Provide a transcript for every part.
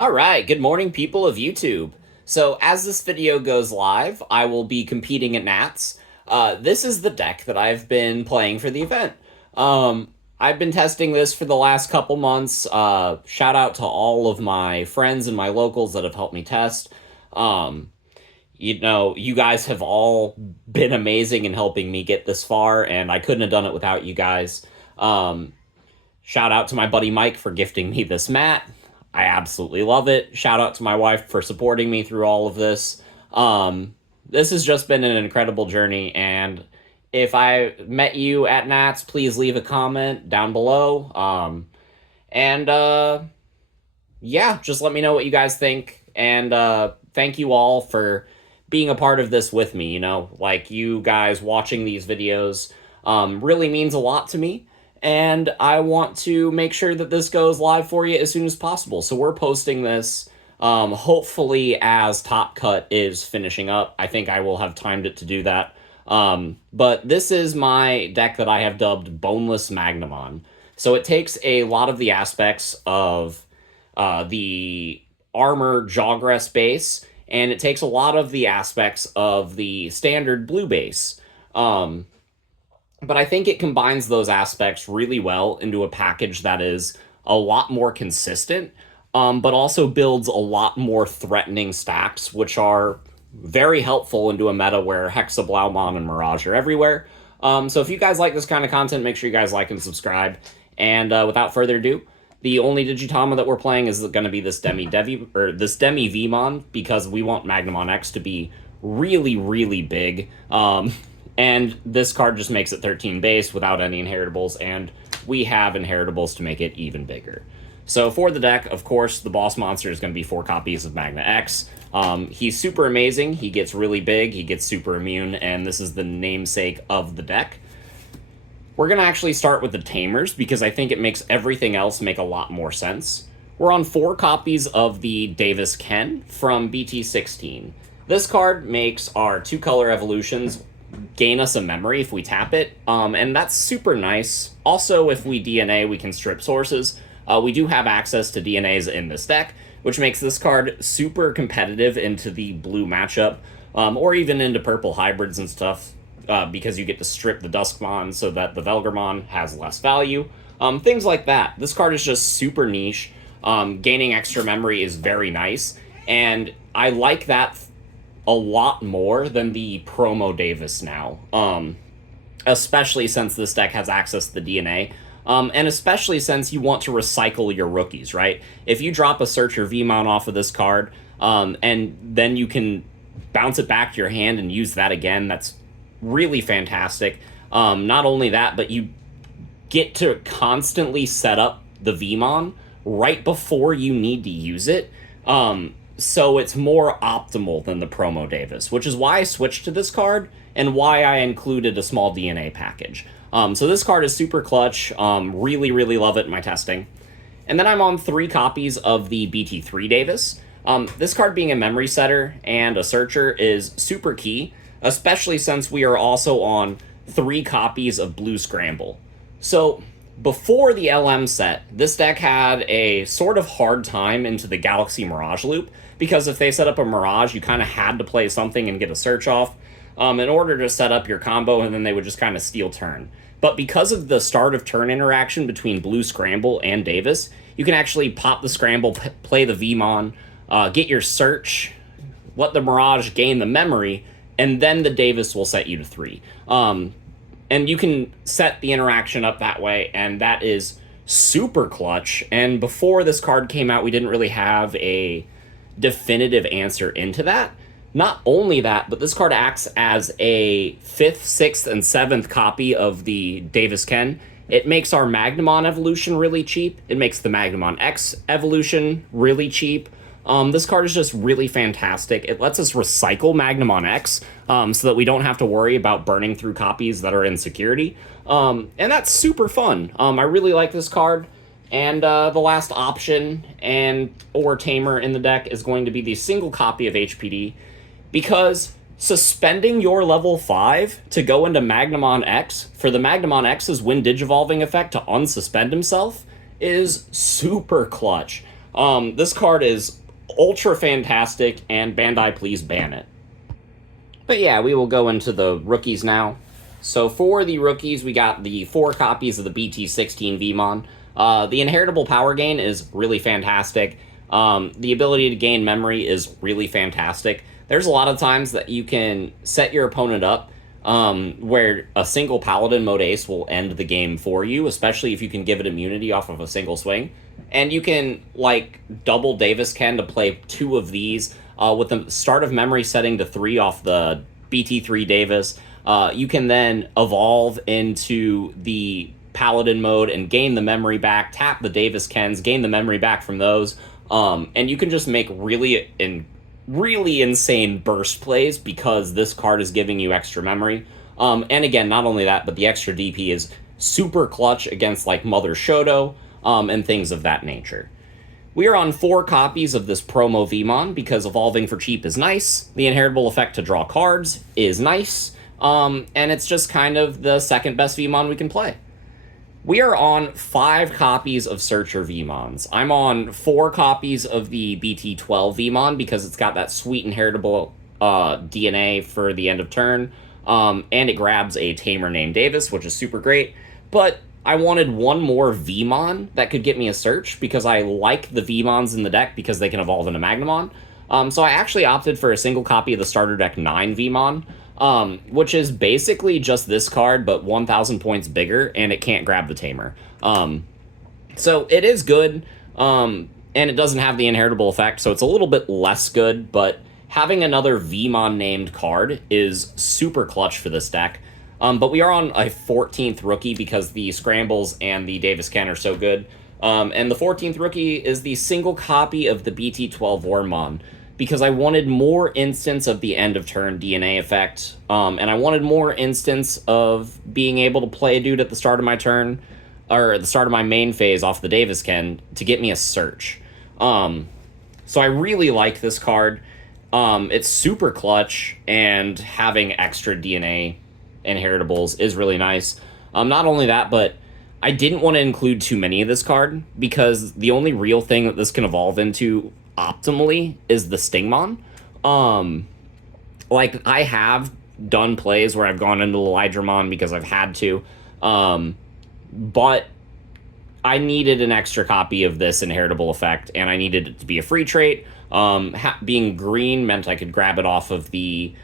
All right, good morning, people of YouTube. So, as this video goes live, I will be competing at Nats. This is the deck that I've been playing for the event. I've been testing this for the last couple months. Shout out to all of my friends and my locals that have helped me test. Um, you guys have all been amazing in helping me get this far, and I couldn't have done it without you guys. Um, Shout out to my buddy Mike for gifting me this mat. I absolutely love it. Shout out to my wife for supporting me through all of this. This has just been an incredible journey, and if I met you at Nats, please leave a comment down below. And yeah, just let me know what you guys think, and thank you all for being a part of this with me. Like, you guys watching these videos really means a lot to me, and I want to make sure that this goes live for you as soon as possible. So we're posting this hopefully as Top Cut is finishing up. I think I will have timed it to do that. But this is my deck that I have dubbed Boneless Magnamon. So it takes a lot of the aspects of the armor Jawgrass base, and it takes a lot of the aspects of the standard blue base. But I think it combines those aspects really well into a package that is a lot more consistent, but also builds a lot more threatening stacks, which are very helpful into a meta where Hexa, Blaumon, and Mirage are everywhere. So if you guys like this kind of content, make sure you guys like and subscribe. And without further ado, the only Digitama that we're playing is going to be this Demi Vmon, because we want Magnamon X to be really, really big. And this card just makes it 13 base without any inheritables, and we have inheritables to make it even bigger. So for the deck, of course, the boss monster is going to be 4 copies of Magna X. He's super amazing, he gets really big, he gets super immune, and this is the namesake of the deck. We're going to actually start with the Tamers, because I think it makes everything else make a lot more sense. We're on 4 copies of the Davis Ken from BT16. This card makes our 2-color evolutions gain us a memory if we tap it, and that's super nice. Also, if we DNA, we can strip sources. We do have access to DNAs in this deck, which makes this card super competitive into the blue matchup, or even into purple hybrids and stuff, because you get to strip the Duskmon so that the Velgarmon has less value. Things like that. This card is just super niche. Gaining extra memory is very nice, and I like that a lot more than the promo Davis now, especially since this deck has access to the DNA, and especially since you want to recycle your rookies, right? If you drop a Searcher Vmon off of this card, and then you can bounce it back to your hand and use that again, that's really fantastic. Not only that, but you get to constantly set up the Vmon right before you need to use it. So it's more optimal than the promo Davis, which is why I switched to this card and why I included a small DNA package. So this card is super clutch. Really, really love it in my testing. And then I'm on 3 copies of the BT3 Davis. This card, being a memory setter and a searcher, is super key, especially since we are also on 3 copies of Blue Scramble. So before the LM set, this deck had a sort of hard time into the Galaxy Mirage loop, because if they set up a Mirage, you kind of had to play something and get a search off in order to set up your combo, and then they would just kind of steal turn. But because of the start of turn interaction between Blue Scramble and Davis, you can actually pop the Scramble, play the Vmon, get your search, let the Mirage gain the memory, and then the Davis will set you to 3. And you can set the interaction up that way, and that is super clutch. And before this card came out, we didn't really have a definitive answer into that. Not only that, but this card acts as a 5th, 6th, and 7th copy of the Davis Ken. It makes our Magnamon evolution really cheap. It makes the Magnamon X evolution really cheap. This card is just really fantastic. It lets us recycle Magnamon X, so that we don't have to worry about burning through copies that are in security. And that's super fun. I really like this card. And the last option or Tamer in the deck is going to be the single copy of HPD, because suspending your level 5 to go into Magnamon X for the Magnamon X's Wind Digivolving effect to unsuspend himself is super clutch. This card is ultra fantastic, and Bandai, please ban it. But yeah, we will go into the rookies now. So for the rookies, we got the 4 copies of the BT16 Vmon. The inheritable power gain is really fantastic. The ability to gain memory is really fantastic. There's a lot of times that you can set your opponent up where a single Paladin mode ace will end the game for you, especially if you can give it immunity off of a single swing. And you can, like, double Davis Ken to play 2 of these with the start of memory setting to 3 off the BT3 Davis. You can then evolve into the Paladin mode and gain the memory back, tap the Davis Kens, gain the memory back from those, and you can just make really insane burst plays because this card is giving you extra memory. And again, not only that, but the extra DP is super clutch against like Mother Shoto and things of that nature. We are on 4 copies of this promo Vmon because evolving for cheap is nice. The inheritable effect to draw cards is nice. And it's just kind of the second best Vmon we can play. We are on 5 copies of Searcher Vmons. I'm on 4 copies of the BT12 Vmon because it's got that sweet inheritable DNA for the end of turn. And it grabs a Tamer named Davis, which is super great. But I wanted one more Vmon that could get me a search because I like the Vmons in the deck because they can evolve into Magnamon. So I actually opted for a single copy of the starter deck 9 Vmon, which is basically just this card, but 1,000 points bigger, and it can't grab the Tamer. So it is good, and it doesn't have the inheritable effect, so it's a little bit less good, but having another Vmon named card is super clutch for this deck. But we are on a 14th rookie because the Scrambles and the Davis Ken are so good. And the 14th rookie is the single copy of the BT12 Wormmon because I wanted more instance of the end of turn DNA effect. And I wanted more instance of being able to play a dude at the start of my turn, or at the start of my main phase off the Davis Ken to get me a search. So I really like this card. It's super clutch, and having extra DNA inheritables is really nice. Not only that, but I didn't want to include too many of this card because the only real thing that this can evolve into optimally is the Stingmon. Like, I have done plays where I've gone into Elydramon because I've had to, but I needed an extra copy of this inheritable effect, and I needed it to be a free trait. Being green meant I could grab it off of the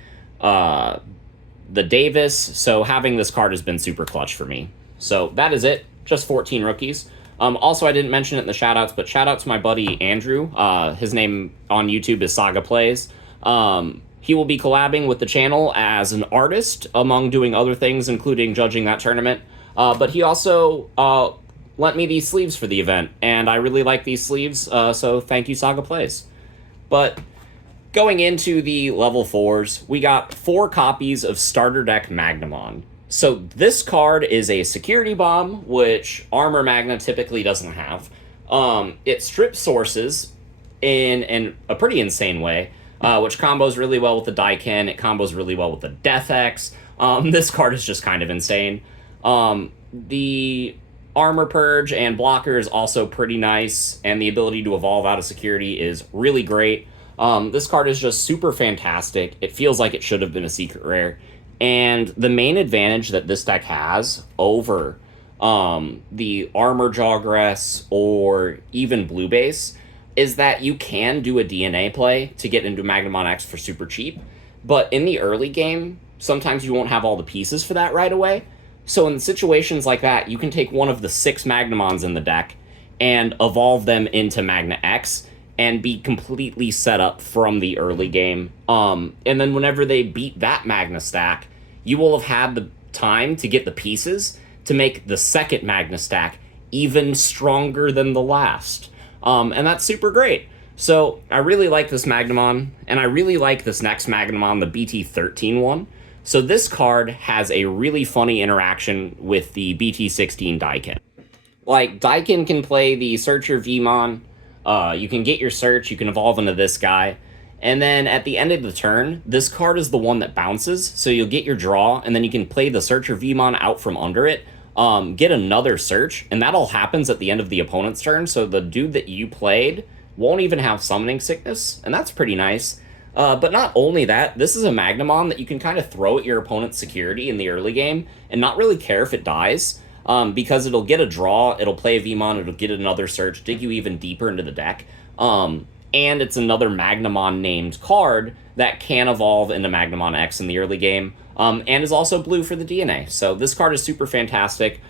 Davis, so having this card has been super clutch for me. So that is it, just 14 rookies. Also, I didn't mention it in the shoutouts, but shout out to my buddy Andrew. His name on YouTube is Saga Plays. He will be collabing with the channel as an artist, among doing other things, including judging that tournament. But he also lent me these sleeves for the event, and I really like these sleeves, so thank you, Saga Plays. But going into the level 4s, we got 4 copies of Starter Deck Magnamon. So this card is a security bomb, which Armor Magna typically doesn't have. It strips sources in a pretty insane way, which combos really well with the Daiken. It combos really well with the Death X. This card is just kind of insane. The Armor Purge and Blocker is also pretty nice, and the ability to evolve out of security is really great. This card is just super fantastic. It feels like it should have been a secret rare. And the main advantage that this deck has over the Armor Jawgrass or even Blue Base is that you can do a DNA play to get into Magnamon X for super cheap. But in the early game, sometimes you won't have all the pieces for that right away. So in situations like that, you can take one of the 6 Magnamons in the deck and evolve them into Magna X and be completely set up from the early game. And then whenever they beat that Magna stack, you will have had the time to get the pieces to make the second Magna stack even stronger than the last. And that's super great. So I really like this Magnamon, and I really like this next Magnamon, the BT13 one. So this card has a really funny interaction with the BT16 Daiken. Like, Daiken can play the Searcher Vmon. You can get your search, you can evolve into this guy, and then at the end of the turn, this card is the one that bounces, so you'll get your draw, and then you can play the Searcher Vmon out from under it, get another search, and that all happens at the end of the opponent's turn, so the dude that you played won't even have Summoning Sickness, and that's pretty nice. But not only that, this is a Magnamon that you can kind of throw at your opponent's security in the early game and not really care if it dies, because it'll get a draw, it'll play a Vmon, it'll get another search, dig you even deeper into the deck. And it's another Magnamon named card that can evolve into Magnamon X in the early game, and is also blue for the DNA. So this card is super fantastic.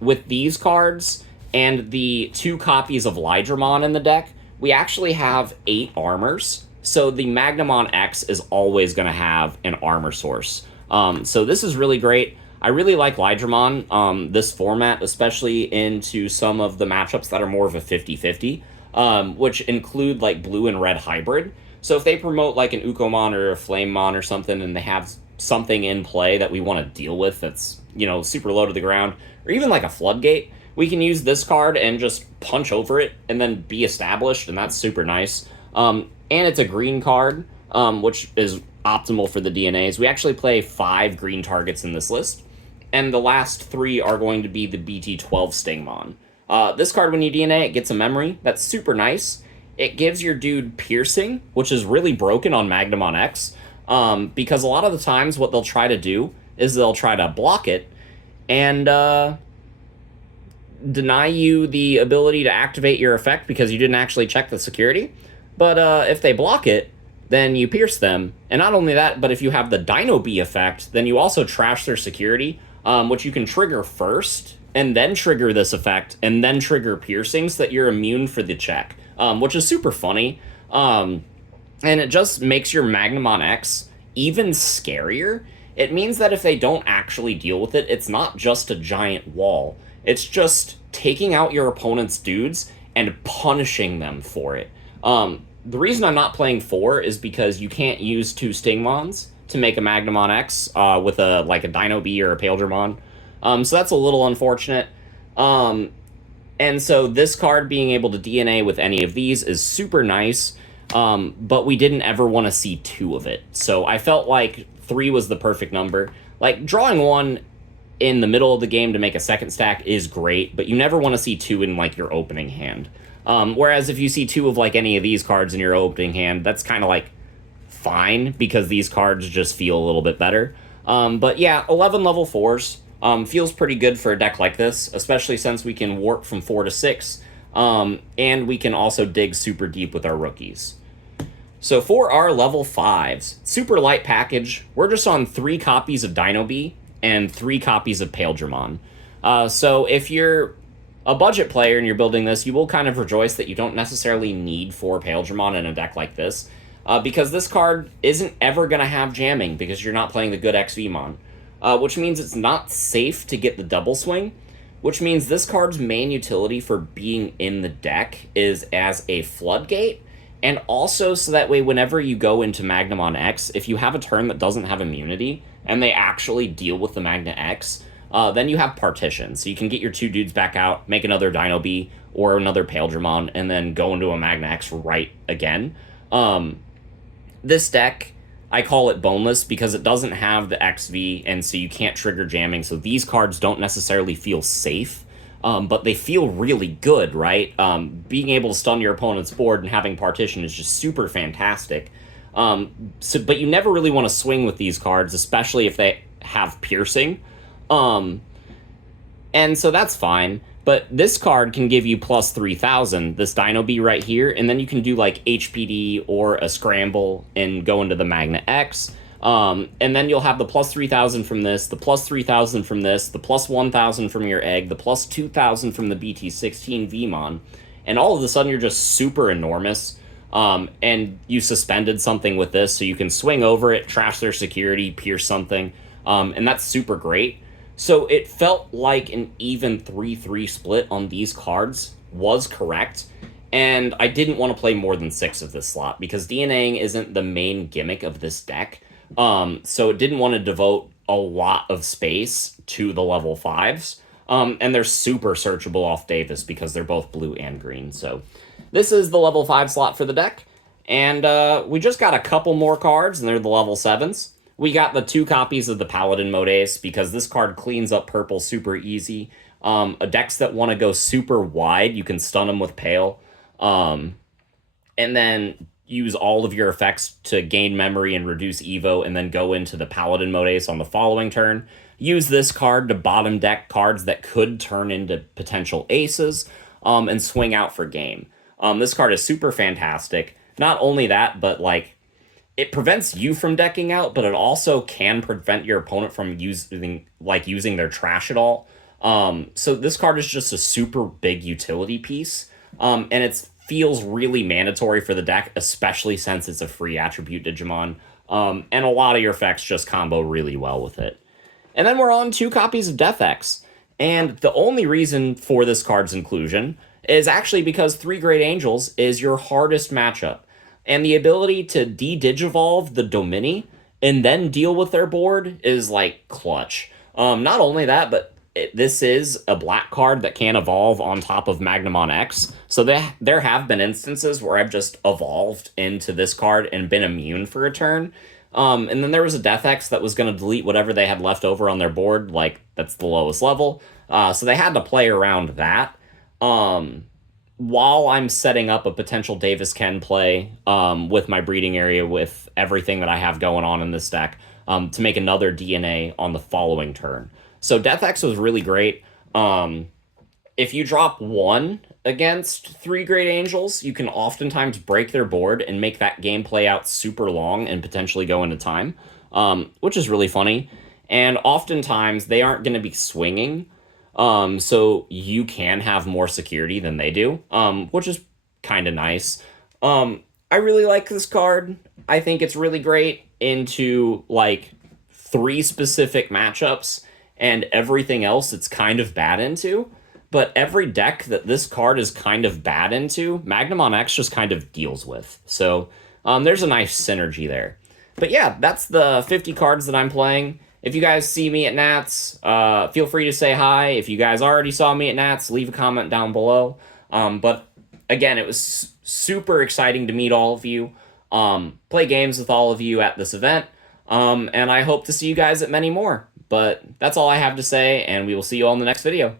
With these cards and the 2 copies of Lydramon in the deck, we actually have 8 armors. So the Magnamon X is always going to have an armor source. So this is really great. I really like Lydramon, this format, especially into some of the matchups that are more of a 50-50, which include like blue and red hybrid. So if they promote like an Ukomon or a Flamemon or something, and they have something in play that we want to deal with that's, you know, super low to the ground, or even like a Floodgate, we can use this card and just punch over it and then be established, and that's super nice. And it's a green card, which is optimal for the DNAs. We actually play 5 green targets in this list, and the last 3 are going to be the BT12 Stingmon. This card, when you DNA, it gets a memory. That's super nice. It gives your dude piercing, which is really broken on Magnamon X, because a lot of the times what they'll try to do is they'll try to block it and deny you the ability to activate your effect because you didn't actually check the security. But if they block it, then you pierce them. And not only that, but if you have the Dino Bee effect, then you also trash their security, which you can trigger first, and then trigger this effect, and then trigger piercing so that you're immune for the check, which is super funny. And it just makes your Magnamon X even scarier. It means that if they don't actually deal with it, it's not just a giant wall. It's just taking out your opponent's dudes and punishing them for it. The reason I'm not playing 4 is because you can't use 2 Stingmons to make a Magnamon X with a Dino Bee or a Paildramon. So that's a little unfortunate. And so this card being able to DNA with any of these is super nice, but we didn't ever want to see 2 of it. So I felt like 3 was the perfect number. Like, drawing 1 in the middle of the game to make a second stack is great, but you never want to see 2 in, like, your opening hand. Whereas if you see 2 of, like, any of these cards in your opening hand, that's kind of, like, fine, because these cards just feel a little bit better. But yeah, 11 level 4s feels pretty good for a deck like this, especially since we can warp from 4 to 6, and we can also dig super deep with our rookies. So for our level 5s, super light package, we're just on 3 copies of Dino Bee and 3 copies of Paildramon. So if you're a budget player and you're building this, you will kind of rejoice that you don't necessarily need 4 Paildramon in a deck like this, because this card isn't ever going to have jamming because you're not playing the good XVmon, which means it's not safe to get the double swing, which means this card's main utility for being in the deck is as a Floodgate, and also so that way whenever you go into Magnamon X, if you have a turn that doesn't have immunity and they actually deal with the Magna X, then you have Partition. So you can get your 2 dudes back out, make another Dino Bee or another Paildramon, and then go into a Magna X right again. This deck, I call it boneless because it doesn't have the XV, and so you can't trigger jamming, so these cards don't necessarily feel safe, but they feel really good, right? Being able to stun your opponent's board and having Partition is just super fantastic. But you never really want to swing with these cards, especially if they have Piercing. And so that's fine, but this card can give you plus 3,000, this Dino Bee right here, and then you can do like HPD or a Scramble and go into the Magna X, and then you'll have the plus 3,000 from this, the plus 3,000 from this, the plus 1,000 from your egg, the plus 2,000 from the BT16 Vmon, and all of a sudden you're just super enormous, and you suspended something with this, so you can swing over it, trash their security, pierce something, and that's super great. So it felt like an even 3-3 split on these cards was correct, and I didn't want to play more than 6 of this slot, because DNAing isn't the main gimmick of this deck, so it didn't want to devote a lot of space to the level 5s, and they're super searchable off Davis because they're both blue and green. So this is the level 5 slot for the deck, and we just got a couple more cards, and they're the level 7s. We got the 2 copies of the Paladin Mode Ace because this card cleans up purple super easy. Decks that want to go super wide, you can stun them with Pale. and then use all of your effects to gain memory and reduce Evo, and then go into the Paladin mode ace on the following turn. Use this card to bottom deck cards that could turn into potential aces, and swing out for game. This card is super fantastic. Not only that, but like it prevents you from decking out, but it also can prevent your opponent from using their trash at all. So this card is just a super big utility piece, and it feels really mandatory for the deck, especially since it's a free attribute Digimon. And a lot of your effects just combo really well with it. And then we're on 2 copies of Death X. And the only reason for this card's inclusion is actually because 3 Great Angels is your hardest matchup. And the ability to de-digivolve the Domini and then deal with their board is like clutch. Not only that, but this is a black card that can evolve on top of Magnamon X. So there have been instances where I've just evolved into this card and been immune for a turn. And then there was a Death X that was going to delete whatever they had left over on their board, like that's the lowest level. So they had to play around that. While I'm setting up a potential Davis Ken play with my breeding area with everything that I have going on in this deck to make another DNA on the following turn. So Death X was really great. If you drop 1 against 3 Great Angels, you can oftentimes break their board and make that game play out super long and potentially go into time, which is really funny. And oftentimes they aren't going to be swinging, so you can have more security than they do, which is kind of nice. I really like this card. I think it's really great into like 3 specific matchups, and everything else it's kind of bad into. But every deck that this card is kind of bad into, Magnamon X just kind of deals with. So there's a nice synergy there. But yeah, that's the 50 cards that I'm playing. If you guys see me at Nats, feel free to say hi. If you guys already saw me at Nats, leave a comment down below. But again, it was super exciting to meet all of you, play games with all of you at this event, and I hope to see you guys at many more. But that's all I have to say, and we will see you all in the next video.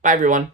Bye, everyone.